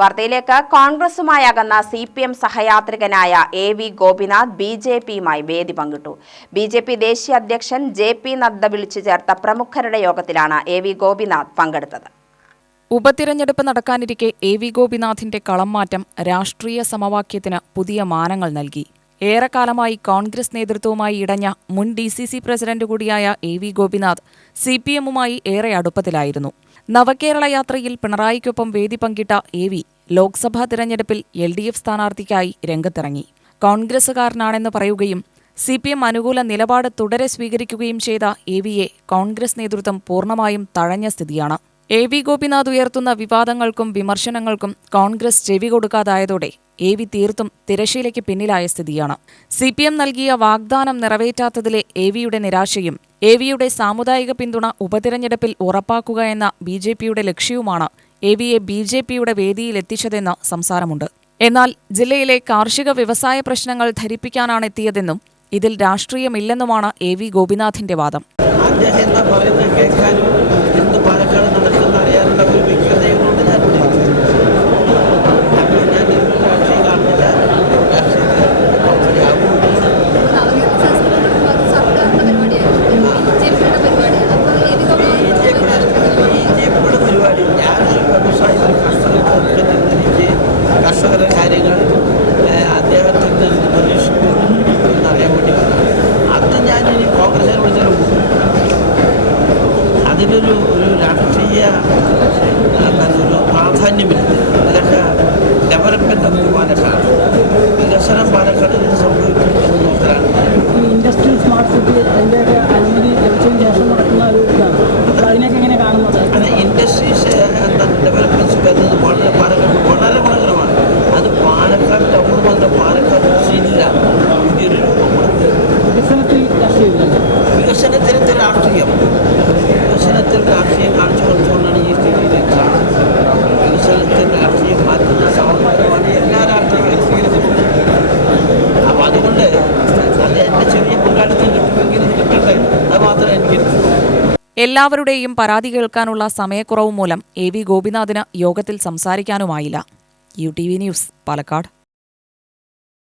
വാർത്തയിലേക്ക്. കോൺഗ്രസുമായി അകന്ന CPM സഹയാത്രികനായ AV ഗോപിനാഥ് BJPയുമായി വേദി പങ്കിട്ടു. BJP ദേശീയ അധ്യക്ഷൻ JP നദ്ദ വിളിച്ചു ചേർത്ത പ്രമുഖരുടെ യോഗത്തിലാണ് AV ഗോപിനാഥ് പങ്കെടുത്തത്. ഉപതിരഞ്ഞെടുപ്പ് നടക്കാനിരിക്കെ AV ഗോപിനാഥിന്റെ കളം മാറ്റം രാഷ്ട്രീയ സമവാക്യത്തിന് പുതിയ മാനങ്ങൾ നൽകി. ഏറെക്കാലമായി കോൺഗ്രസ് നേതൃത്വവുമായി ഇടഞ്ഞ മുൻ DCC പ്രസിഡന്റ് കൂടിയായ AV ഗോപിനാഥ് CPMുമായി ഏറെ അടുപ്പത്തിലായിരുന്നു. നവകേരള യാത്രയിൽ പിണറായിക്കൊപ്പം വേദി പങ്കിട്ട AV ലോക്സഭാ തിരഞ്ഞെടുപ്പിൽ LDF സ്ഥാനാർത്ഥിക്കായി രംഗത്തിറങ്ങി. കോൺഗ്രസുകാരനാണെന്ന് പറയുകയും CPM അനുകൂല നിലപാട് തുടരെ സ്വീകരിക്കുകയും ചെയ്ത AVയെ കോൺഗ്രസ് നേതൃത്വം പൂർണ്ണമായും തഴഞ്ഞ സ്ഥിതിയാണ്. AV ഗോപിനാഥ് ഉയർത്തുന്ന വിവാദങ്ങൾക്കും വിമർശനങ്ങൾക്കും കോൺഗ്രസ് ചെവി കൊടുക്കാതായതോടെ AV തീർത്തും തിരശ്ശീലയ്ക്ക് പിന്നിലായ സ്ഥിതിയാണ്. CPM നൽകിയ വാഗ്ദാനം നിറവേറ്റാത്തതിലെ AVയുടെ നിരാശയും AVയുടെ സാമുദായിക പിന്തുണ ഉപതിരഞ്ഞെടുപ്പിൽ ഉറപ്പാക്കുക എന്ന BJPയുടെ ലക്ഷ്യവുമാണ് AVയെ BJPയുടെ വേദിയിലെത്തിച്ചതെന്ന് സംസാരമുണ്ട്. എന്നാൽ ജില്ലയിലെ കാർഷിക വ്യവസായ പ്രശ്നങ്ങൾ ധരിപ്പിക്കാനാണെത്തിയതെന്നും ഇതിൽ രാഷ്ട്രീയമില്ലെന്നുമാണ് AV ഗോപിനാഥിന്റെ വാദം. കർഷകരുടെ കാര്യങ്ങൾ അദ്ദേഹത്തിൻ്റെ എന്നറിയാൻ വേണ്ടി അന്ന് ഞാനിനി കോൺഗ്രസിനെ വിളിച്ചാൽ അതിനൊരു രാഷ്ട്രീയ ഒരു പ്രാധാന്യമില്ല. ഇതൊക്കെ ഡെവലപ്മെൻ്റ് ഓഫ് പാലക്കാട്, വികസനം പാലക്കാട് സംഭവിക്കുന്നത് നോക്കലാണ്. ഇൻഡസ്ട്രിയൽ സ്മാർട്ട് സിറ്റി അതിൻ്റെയൊക്കെ അനുമതി ലഭിച്ചതിന് ശേഷം നടക്കുന്ന ഒരു ഇതാണ്. അതിനൊക്കെ എങ്ങനെ കാണുന്നത്? അത് ഇൻഡസ്ട്രീസ് ഡെവലപ്മെൻറ്റ്സ് വരുന്നത് വളരെ പാലക്കാട് വളരെ ഗുണകരമാണ്. അത് പാലക്കാട് ടൗൺ മാത്രം പാലക്കാട് ഇല്ല. പുതിയൊരു രൂപം കൊടുക്കുക. വികസനത്തിൽ രാഷ്ട്രീയമില്ല. വികസനത്തിൽ രാഷ്ട്രീയം കാണിച്ചു കൊടുത്തുകൊണ്ടാണ് ഈ സ്ഥിതിയിലേക്ക് കാണുന്നത്. വികസനത്തിൽ രാഷ്ട്രീയം മാറ്റുന്ന സൗകര്യമാണ് എല്ലാ രാഷ്ട്രീയ. അപ്പോൾ അതുകൊണ്ട് അത് എൻ്റെ ചെറിയ പങ്കാളിത്തം കിട്ടുമെങ്കിൽ കിട്ടട്ടെ, അത് മാത്രമേ എനിക്ക്. എല്ലാവരുടെയും പരാതി കേൾക്കാനുള്ള സമയക്കുറവ് മൂലം AV ഗോപിനാഥിന് യോഗത്തിൽ സംസാരിക്കാനുമായില്ല. UTV news, Palakkad.